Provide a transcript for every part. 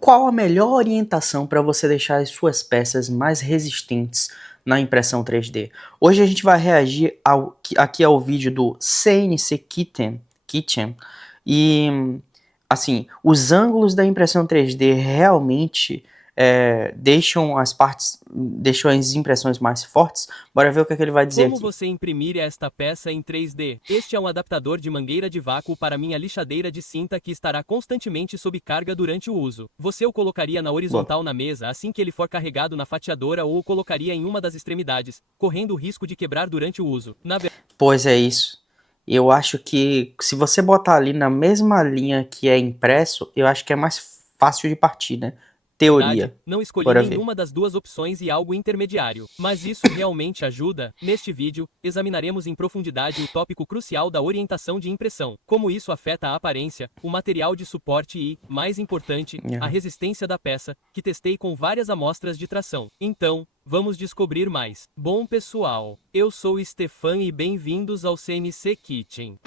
Qual a melhor orientação para você deixar as suas peças mais resistentes na impressão 3D? Hoje a gente vai reagir aqui ao vídeo do CNC Kitchen e, assim, os ângulos da impressão 3D realmente deixam as impressões mais fortes. Bora ver o que é que ele vai dizer Como aqui. você imprimir esta peça em 3D? Este é um adaptador de mangueira de vácuo para minha lixadeira de cinta que estará constantemente sob carga durante o uso. Você o colocaria na Boa. horizontal na mesa assim que ele for carregado na fatiadora ou o colocaria em uma das extremidades, correndo o risco de quebrar durante o uso. Pois é isso. Eu acho que se você botar ali na mesma linha que é impresso, eu acho que é mais fácil de partir, né? Verdade, Teoria. não escolhi Bora ver. nenhuma das duas opções e algo intermediário. Mas isso realmente ajuda? Neste vídeo, examinaremos em profundidade o tópico crucial da orientação de impressão, como isso afeta a aparência, o material de suporte e, mais importante, a Uhum. resistência da peça, que testei com várias amostras de tração. Então, vamos descobrir mais. Bom pessoal, eu sou Stefan e bem-vindos ao CNC Kitchen.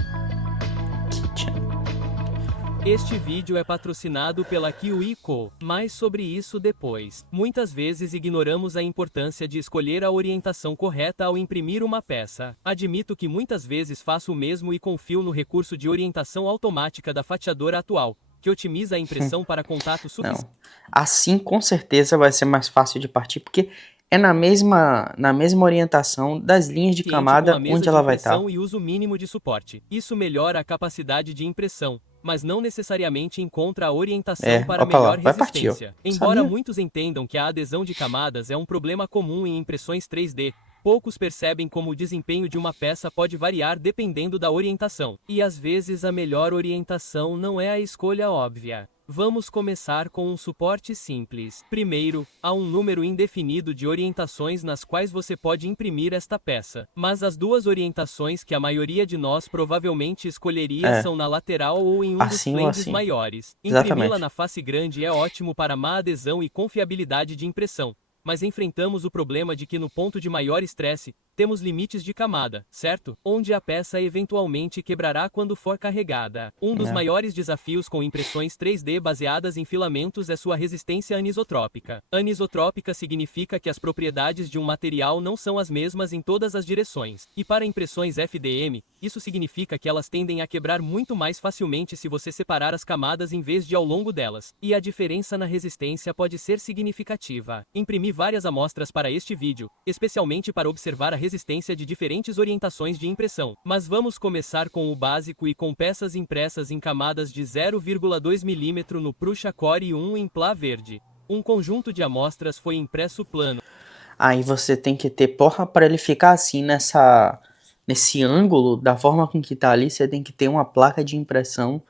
Este vídeo é patrocinado pela KiwiCo, mais sobre isso depois. Muitas vezes ignoramos a importância de escolher a orientação correta ao imprimir uma peça. Admito que muitas vezes faço o mesmo e confio no recurso de orientação automática da fatiadora atual, que otimiza a impressão para contato suficiente. Não. Assim com certeza vai ser mais fácil de partir, porque é na mesma orientação das linhas de Com a camada mesa onde de ela vai estar. impressão e uso mínimo de suporte. Isso melhora a capacidade de impressão, mas não necessariamente encontra a orientação para Opa lá, melhor vai partir, ó. resistência. Embora Sabia? muitos entendam que a adesão de camadas é um problema comum em impressões 3D, poucos percebem como o desempenho de uma peça pode variar dependendo da orientação. E às vezes a melhor orientação não é a escolha óbvia. Vamos começar com um suporte simples. Primeiro, há um número indefinido de orientações nas quais você pode imprimir esta peça. Mas as duas orientações que a maioria de nós provavelmente escolheria É, são na lateral ou em um dos assim ou flanges assim. maiores. Imprimi-la Exatamente. na face grande é ótimo para má adesão e confiabilidade de impressão. Mas enfrentamos o problema de que no ponto de maior estresse, temos limites de camada, certo? Onde a peça eventualmente quebrará quando for carregada. Um dos É. maiores desafios com impressões 3D baseadas em filamentos é sua resistência anisotrópica. Anisotrópica significa que as propriedades de um material não são as mesmas em todas as direções. E para impressões FDM, isso significa que elas tendem a quebrar muito mais facilmente se você separar as camadas em vez de ao longo delas. E a diferença na resistência pode ser significativa. Imprimi várias amostras para este vídeo, especialmente para observar a resistência de diferentes orientações de impressão. Mas vamos começar com o básico e com peças impressas em camadas de 0,2 mm no Prusa Core 1 em Plá verde. Um conjunto de amostras foi impresso plano. Aí você tem que ter, porra, para ele ficar assim nesse ângulo, da forma com que tá ali, você tem que ter uma placa de impressão,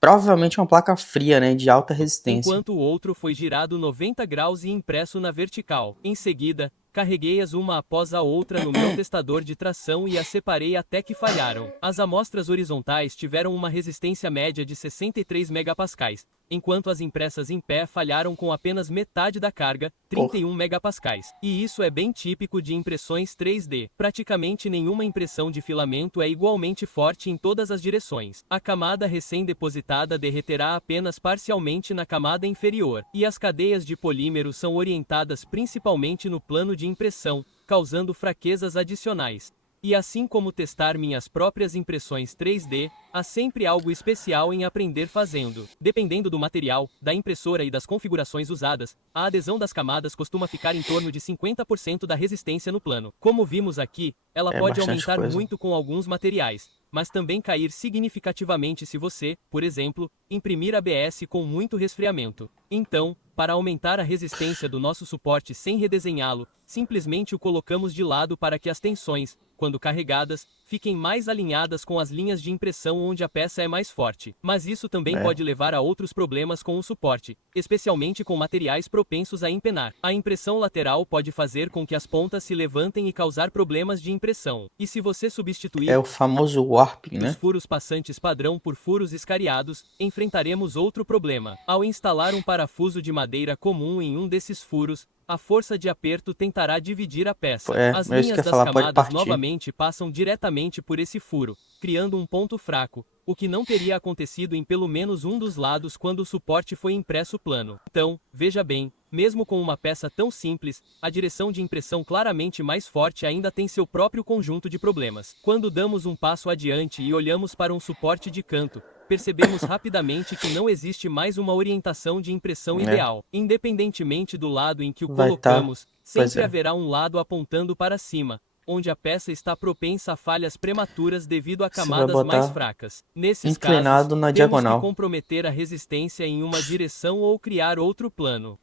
provavelmente uma placa fria, né, de alta resistência. Enquanto o outro foi girado 90 graus e impresso na vertical. Em seguida, carreguei-as uma após a outra no meu testador de tração e as separei até que falharam. As amostras horizontais tiveram uma resistência média de 63 megapascais, enquanto as impressas em pé falharam com apenas metade da carga, Porra. 31 megapascais. E isso é bem típico de impressões 3D. Praticamente nenhuma impressão de filamento é igualmente forte em todas as direções. A camada recém-depositada derreterá apenas parcialmente na camada inferior, e as cadeias de polímero são orientadas principalmente no plano de impressão, causando fraquezas adicionais. E assim como testar minhas próprias impressões 3D, há sempre algo especial em aprender fazendo. Dependendo do material, da impressora e das configurações usadas, a adesão das camadas costuma ficar em torno de 50% da resistência no plano. Como vimos aqui, ela É pode bastante aumentar coisa. muito com alguns materiais, mas também cair significativamente se você, por exemplo, imprimir ABS com muito resfriamento. Então, para aumentar a resistência do nosso suporte sem redesenhá-lo, simplesmente o colocamos de lado para que as tensões, quando carregadas, fiquem mais alinhadas com as linhas de impressão onde a peça é mais forte. Mas isso também É. pode levar a outros problemas com o suporte, especialmente com materiais propensos a empenar. A impressão lateral pode fazer com que as pontas se levantem e causar problemas de impressão. E se você substituir É o famoso warping, os né? furos passantes padrão por furos escariados, enfrentaremos outro problema. Ao instalar um parafuso de madeira comum em um desses furos, a força de aperto tentará dividir a peça. As É isso que linhas eu ia das falar, pode camadas partir. novamente passam diretamente por esse furo, criando um ponto fraco, o que não teria acontecido em pelo menos um dos lados quando o suporte foi impresso plano. Então, veja bem, mesmo com uma peça tão simples, a direção de impressão claramente mais forte ainda tem seu próprio conjunto de problemas. Quando damos um passo adiante e olhamos para um suporte de canto, percebemos rapidamente que não existe mais uma orientação de impressão ideal. Independentemente do lado em que o Vai tá. colocamos, Pois sempre é. haverá um lado apontando para cima, onde a peça está propensa a falhas prematuras devido a Você vai camadas mais botar fracas. Nesses casos, inclinado na temos que diagonal. comprometer a resistência em uma direção ou criar outro plano.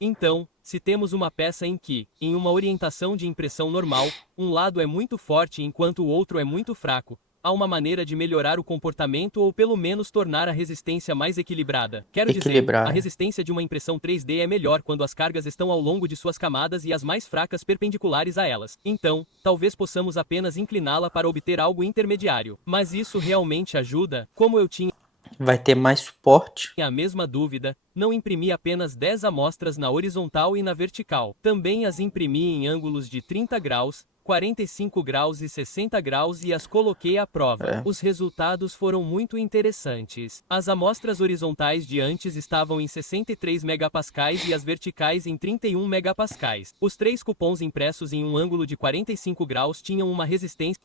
Então, se temos uma peça em que, em uma orientação de impressão normal, um lado é muito forte enquanto o outro é muito fraco, há uma maneira de melhorar o comportamento ou pelo menos tornar a resistência mais equilibrada. Quero dizer, a Equilibrar. resistência de uma impressão 3D é melhor quando as cargas estão ao longo de suas camadas e as mais fracas perpendiculares a elas. Então, talvez possamos apenas incliná-la para obter algo intermediário. Mas isso realmente ajuda? Como eu tinha Vai ter mais suporte. a mesma dúvida, não imprimi apenas 10 amostras na horizontal e na vertical. Também as imprimi em ângulos de 30 graus, 45 graus e 60 graus e as coloquei à prova. Os resultados foram muito interessantes. As amostras horizontais de antes estavam em 63 megapascais e as verticais em 31 megapascais. Os 3 cupons impressos em um ângulo de 45 graus tinham uma resistência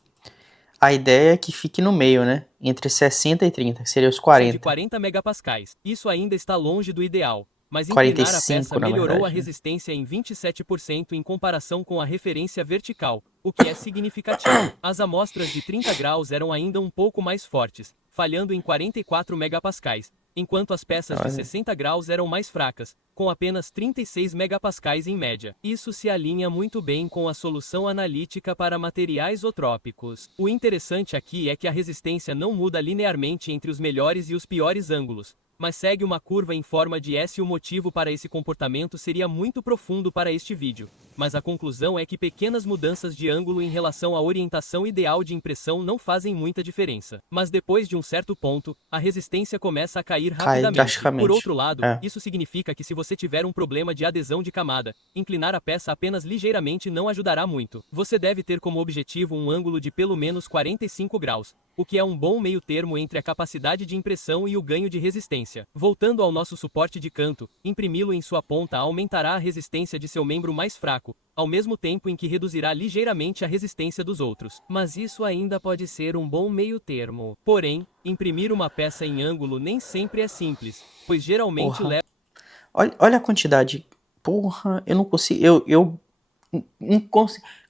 A ideia é que fique no meio, né? Entre 60 e 30, que seria os de 40. 40 megapascais. Isso ainda está longe do ideal, mas inclinar a peça 45, na melhorou a verdade, né? resistência em 27% em comparação com a referência vertical, o que é significativo. As amostras de 30 graus eram ainda um pouco mais fortes, falhando em 44 megapascais, enquanto as peças de Olha. 60 graus eram mais fracas, com apenas 36 megapascais em média. Isso se alinha muito bem com a solução analítica para materiais isotrópicos. O interessante aqui é que a resistência não muda linearmente entre os melhores e os piores ângulos, mas segue uma curva em forma de S. O motivo para esse comportamento seria muito profundo para este vídeo, mas a conclusão é que pequenas mudanças de ângulo em relação à orientação ideal de impressão não fazem muita diferença. Mas depois de um certo ponto, a resistência começa a cair rapidamente. drasticamente. Por outro lado, É. isso significa que se você tiver um problema de adesão de camada, inclinar a peça apenas ligeiramente não ajudará muito. Você deve ter como objetivo um ângulo de pelo menos 45 graus, o que é um bom meio termo entre a capacidade de impressão e o ganho de resistência. Voltando ao nosso suporte de canto, imprimi-lo em sua ponta aumentará a resistência de seu membro mais fraco, ao mesmo tempo em que reduzirá ligeiramente a resistência dos outros. Mas isso ainda pode ser um bom meio termo. Porém, imprimir uma peça em ângulo nem sempre é simples, pois geralmente Porra. leva Olha a quantidade. Porra, eu não consigo. Eu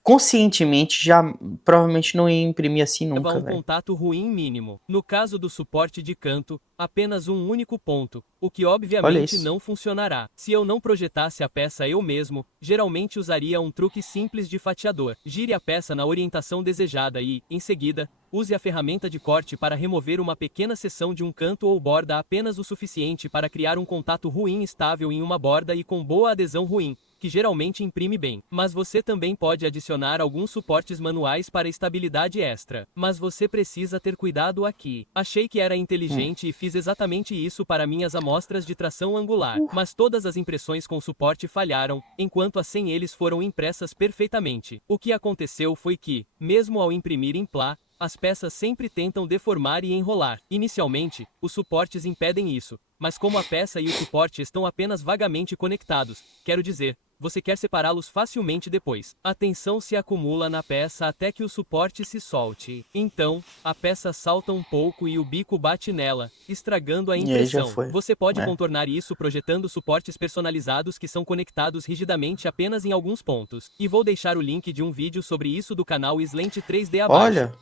conscientemente já provavelmente não ia imprimir assim leva nunca, um velho. contato ruim mínimo. No caso do suporte de canto, apenas um único ponto, o que obviamente isso. não funcionará. Se eu não projetasse a peça eu mesmo, geralmente usaria um truque simples de fatiador. Gire a peça na orientação desejada e, em seguida, use a ferramenta de corte para remover uma pequena seção de um canto ou borda apenas o suficiente para criar um contato ruim estável em uma borda e com boa adesão ruim, que geralmente imprime bem. Mas você também pode adicionar alguns suportes manuais para estabilidade extra. Mas você precisa ter cuidado aqui. Achei que era inteligente e fiz exatamente isso para minhas amostras de tração angular. Mas todas as impressões com suporte falharam, enquanto as sem eles foram impressas perfeitamente. O que aconteceu foi que, mesmo ao imprimir em plá, as peças sempre tentam deformar e enrolar. Inicialmente, os suportes impedem isso, mas como a peça e o suporte estão apenas vagamente conectados, quero dizer, você quer separá-los facilmente depois. A tensão se acumula na peça até que o suporte se solte. Então, a peça salta um pouco e o bico bate nela, estragando a E aí já impressão. foi. Você pode É. contornar isso projetando suportes personalizados que são conectados rigidamente apenas em alguns pontos. E vou deixar o link de um vídeo sobre isso do canal Slant 3D abaixo. Olha,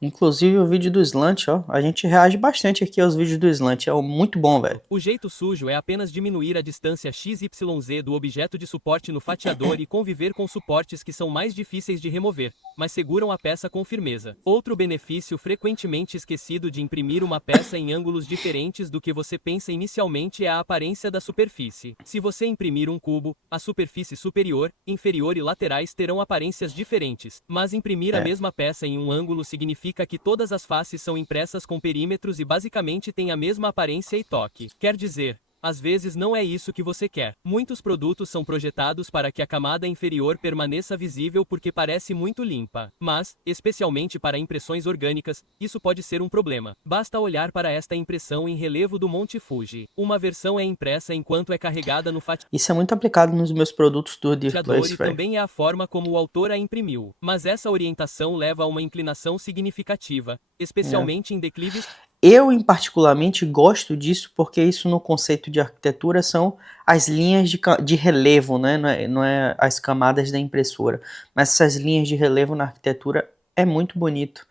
inclusive o vídeo do Slant, ó. A gente reage bastante aqui aos vídeos do Slant. É muito bom, velho. O jeito sujo é apenas diminuir a distância XYZ do objeto de suporte no fatiador e conviver com suportes que são mais difíceis de remover, mas seguram a peça com firmeza. Outro benefício frequentemente esquecido de imprimir uma peça em ângulos diferentes do que você pensa inicialmente é a aparência da superfície. Se você imprimir um cubo, a superfície superior, inferior e laterais terão aparências diferentes, mas imprimir a mesma peça em um ângulo significa que todas as faces são impressas com perímetros e basicamente têm a mesma aparência e toque. Quer dizer, Às vezes não é isso que você quer. Muitos produtos são projetados para que a camada inferior permaneça visível porque parece muito limpa. Mas, especialmente para impressões orgânicas, isso pode ser um problema. Basta olhar para esta impressão em relevo do Monte Fuji. Uma versão é impressa enquanto é carregada no Isso é muito aplicado nos meus produtos do Dear fatiador Place, e velho. também é a forma como o autor a imprimiu. Mas essa orientação leva a uma inclinação significativa, especialmente em declives. Eu, em particularmente, gosto disso porque isso no conceito de arquitetura são as linhas de relevo, né? Não é as camadas da impressora. Mas essas linhas de relevo na arquitetura é muito bonito.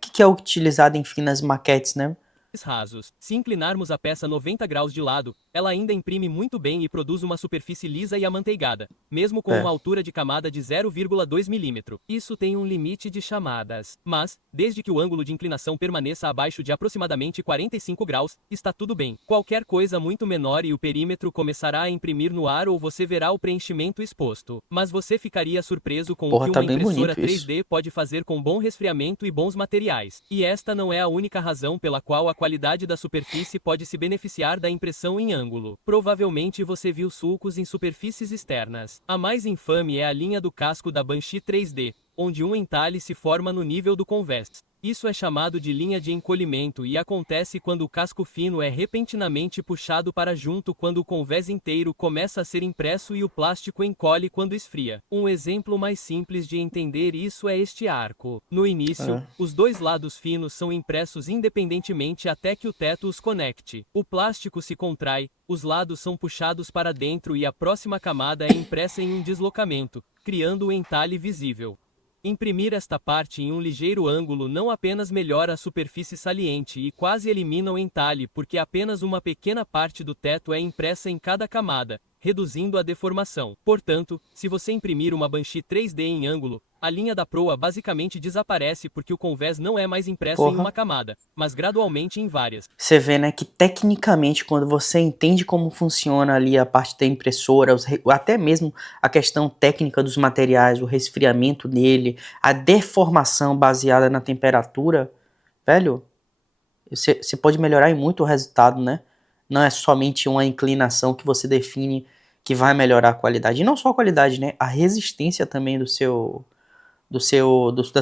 Que é utilizado, enfim, nas maquetes, né? Rasos. Se inclinarmos a peça 90 graus de lado, ela ainda imprime muito bem e produz uma superfície lisa e amanteigada, mesmo com uma altura de camada de 0,2 mm. Isso tem um limite de chamadas. Mas, desde que o ângulo de inclinação permaneça abaixo de aproximadamente 45 graus, está tudo bem. Qualquer coisa muito menor e o perímetro começará a imprimir no ar ou você verá o preenchimento exposto. Mas você ficaria surpreso com o que uma impressora 3D pode fazer com bom resfriamento e bons materiais. E esta não é a única razão pela qual a qualidade da superfície pode se beneficiar da impressão em ângulo. Provavelmente você viu sulcos em superfícies externas. A mais infame é a linha do casco da Banshee 3D, onde um entalhe se forma no nível do convés. Isso é chamado de linha de encolhimento e acontece quando o casco fino é repentinamente puxado para junto quando o convés inteiro começa a ser impresso e o plástico encolhe quando esfria. Um exemplo mais simples de entender isso é este arco. No início, os dois lados finos são impressos independentemente até que o teto os conecte. O plástico se contrai, os lados são puxados para dentro e a próxima camada é impressa em um deslocamento, criando o entalhe visível. Imprimir esta parte em um ligeiro ângulo não apenas melhora a superfície saliente e quase elimina o entalhe porque apenas uma pequena parte do teto é impressa em cada camada, reduzindo a deformação. Portanto, se você imprimir uma Banshee 3D em ângulo, a linha da proa basicamente desaparece porque o convés não é mais impresso em uma camada, mas gradualmente em várias. Você vê, né, que tecnicamente, quando você entende como funciona ali a parte da impressora, até mesmo a questão técnica dos materiais, o resfriamento dele, a deformação baseada na temperatura, velho, você pode melhorar em muito o resultado, né? Não é somente uma inclinação que você define que vai melhorar a qualidade. E não só a qualidade, né? A resistência também da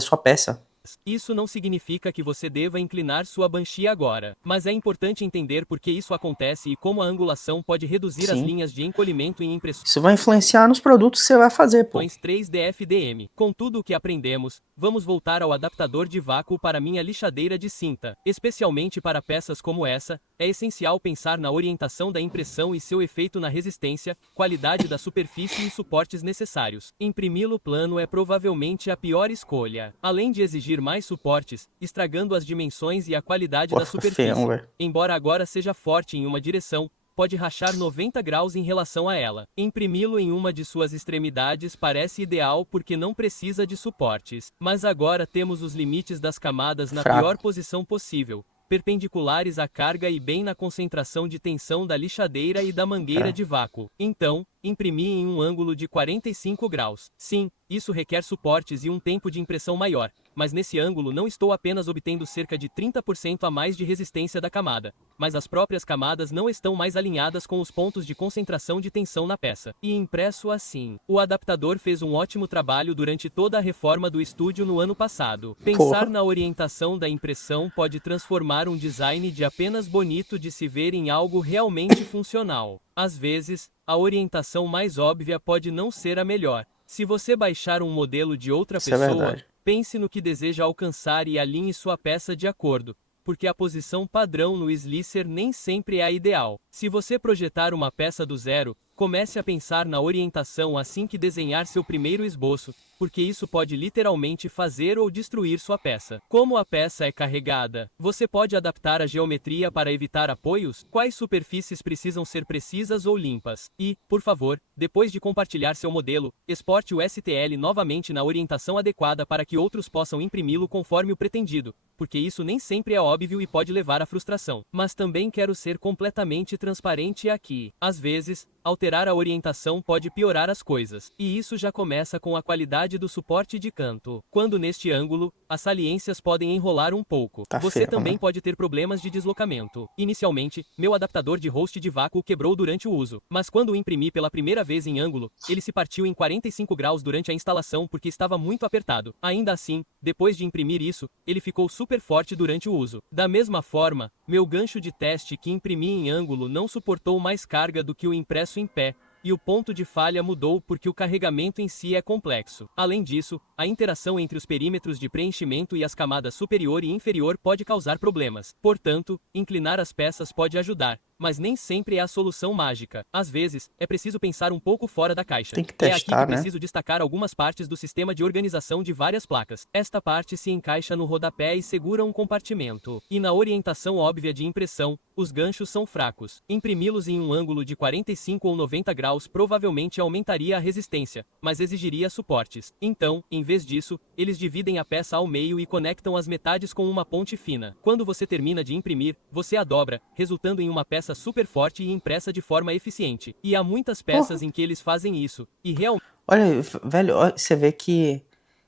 sua peça. Isso não significa que você deva inclinar sua Banshee agora, mas é importante entender por que isso acontece e como a angulação pode reduzir as linhas de encolhimento em impressões. Isso vai influenciar nos produtos que você vai fazer, pô. 3D FDM. Com tudo o que aprendemos, vamos voltar ao adaptador de vácuo para minha lixadeira de cinta. Especialmente para peças como essa, é essencial pensar na orientação da impressão e seu efeito na resistência, qualidade da superfície e suportes necessários. Imprimi-lo plano é provavelmente a pior escolha. Além de exigir mais suportes, estragando as dimensões e a qualidade da superfície. Embora agora seja forte em uma direção, pode rachar 90 graus em relação a ela. Imprimi-lo em uma de suas extremidades parece ideal porque não precisa de suportes. Mas agora temos os limites das camadas na pior posição possível, perpendiculares à carga e bem na concentração de tensão da lixadeira e da mangueira de vácuo. Então, imprimi em um ângulo de 45 graus. Sim, isso requer suportes e um tempo de impressão maior, mas nesse ângulo não estou apenas obtendo cerca de 30% a mais de resistência da camada, mas as próprias camadas não estão mais alinhadas com os pontos de concentração de tensão na peça. E impresso assim. O adaptador fez um ótimo trabalho durante toda a reforma do estúdio no ano passado. Pensar na orientação da impressão pode transformar um design de apenas bonito de se ver em algo realmente funcional. Às vezes, a orientação mais óbvia pode não ser a melhor. Se você baixar um modelo de outra pessoa, pense no que deseja alcançar e alinhe sua peça de acordo, porque a posição padrão no slicer nem sempre é a ideal. Se você projetar uma peça do zero, comece a pensar na orientação assim que desenhar seu primeiro esboço, porque isso pode literalmente fazer ou destruir sua peça. Como a peça é carregada, você pode adaptar a geometria para evitar apoios? Quais superfícies precisam ser precisas ou limpas? E, por favor, depois de compartilhar seu modelo, exporte o STL novamente na orientação adequada para que outros possam imprimi-lo conforme o pretendido. porque isso nem sempre é óbvio e pode levar à frustração. Mas também quero ser completamente transparente aqui. Às vezes, alterar a orientação pode piorar as coisas, e isso já começa com a qualidade do suporte de canto. Quando neste ângulo, as saliências podem enrolar um pouco. Tá Você ferro, também né? pode ter problemas de deslocamento. Inicialmente, meu adaptador de host de vácuo quebrou durante o uso, mas quando o imprimi pela primeira vez em ângulo, ele se partiu em 45 graus durante a instalação porque estava muito apertado. Ainda assim, depois de imprimir isso, ele ficou super forte durante o uso. Da mesma forma, meu gancho de teste que imprimi em ângulo não suportou mais carga do que o impresso em pé, e o ponto de falha mudou porque o carregamento em si é complexo. Além disso, a interação entre os perímetros de preenchimento e as camadas superior e inferior pode causar problemas. Portanto, inclinar as peças pode ajudar, mas nem sempre é a solução mágica. Às vezes, é preciso pensar um pouco fora da caixa. Tem que E é aqui que testar, né? preciso destacar algumas partes do sistema de organização de várias placas. Esta parte se encaixa no rodapé e segura um compartimento. E na orientação óbvia de impressão, os ganchos são fracos. Imprimi-los em um ângulo de 45 ou 90 graus provavelmente aumentaria a resistência, mas exigiria suportes. Então, em vez disso, eles dividem a peça ao meio e conectam as metades com uma ponte fina. Quando você termina de imprimir, você a dobra, resultando em uma peça super forte e impressa de forma eficiente. E há muitas peças Porra. em que eles fazem isso, e realmente Olha, velho, você vê que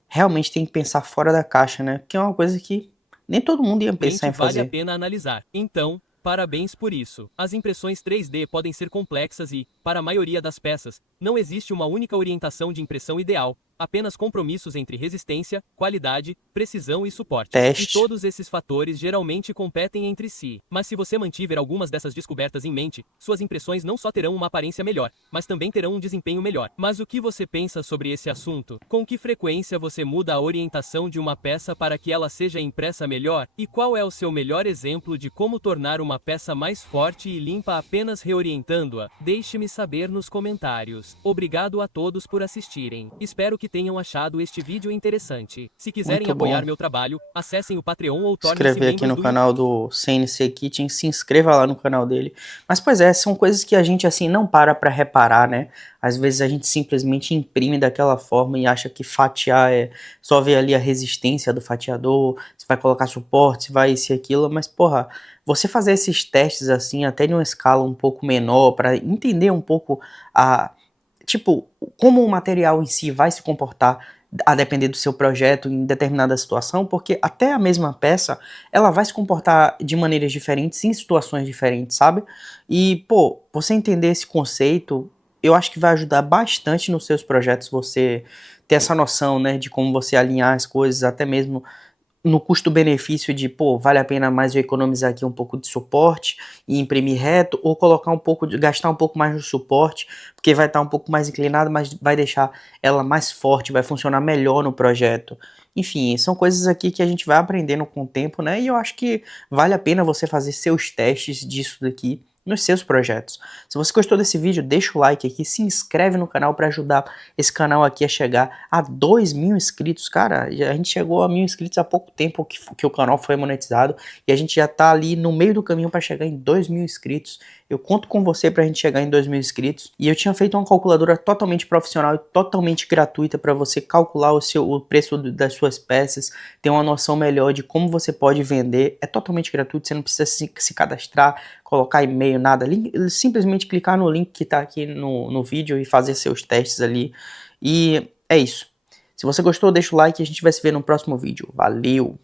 realmente tem que pensar fora da caixa, né? Porque é uma coisa que nem todo mundo ia pensar em vale a fazer. pena analisar. Então, parabéns por isso. As impressões 3D podem ser complexas e, para a maioria das peças, não existe uma única orientação de impressão ideal, apenas compromissos entre resistência, qualidade, precisão e suportes. E Teste. todos esses fatores geralmente competem entre si. Mas se você mantiver algumas dessas descobertas em mente, suas impressões não só terão uma aparência melhor, mas também terão um desempenho melhor. Mas o que você pensa sobre esse assunto? Com que frequência você muda a orientação de uma peça para que ela seja impressa melhor? E qual é o seu melhor exemplo de como tornar uma peça mais forte e limpa apenas reorientando-a? Deixe-me saber nos comentários. Obrigado a todos por assistirem. Espero que tenham achado este vídeo interessante. Se quiserem Muito bom. apoiar meu trabalho, acessem o Patreon ou Se tornem-se inscrever aqui membros no do canal do CNC Kitchen, se inscreva lá no canal dele. Mas pois é, são coisas que a gente assim não para pra reparar, né? Às vezes a gente simplesmente imprime daquela forma e acha que fatiar é só ver ali a resistência do fatiador, se vai colocar suporte, se vai isso e aquilo, mas porra, você fazer esses testes assim até de uma escala um pouco menor para entender um pouco a tipo, como o material em si vai se comportar a depender do seu projeto em determinada situação, porque até a mesma peça, ela vai se comportar de maneiras diferentes em situações diferentes, sabe? E, pô, você entender esse conceito, eu acho que vai ajudar bastante nos seus projetos você ter essa noção, né, de como você alinhar as coisas, até mesmo no custo-benefício de, pô, vale a pena mais eu economizar aqui um pouco de suporte e imprimir reto, ou colocar um pouco de, gastar um pouco mais no suporte, porque vai estar um pouco mais inclinado, mas vai deixar ela mais forte, vai funcionar melhor no projeto. Enfim, são coisas aqui que a gente vai aprendendo com o tempo, né? E eu acho que vale a pena você fazer seus testes disso daqui nos seus projetos. Se você gostou desse vídeo, deixa o like aqui, se inscreve no canal para ajudar esse canal aqui a chegar a 2.000 inscritos. Cara, a gente chegou a 1.000 inscritos há pouco tempo que o canal foi monetizado e a gente já tá ali no meio do caminho para chegar em 2.000 inscritos. Eu conto com você pra gente chegar em 2.000 inscritos. E eu tinha feito uma calculadora totalmente profissional e totalmente gratuita para você calcular o preço das suas peças, ter uma noção melhor de como você pode vender. É totalmente gratuito, você não precisa se cadastrar, colocar e-mail, nada. Simplesmente clicar no link que tá aqui no vídeo e fazer seus testes ali. E é isso. Se você gostou, deixa o like e a gente vai se ver no próximo vídeo. Valeu!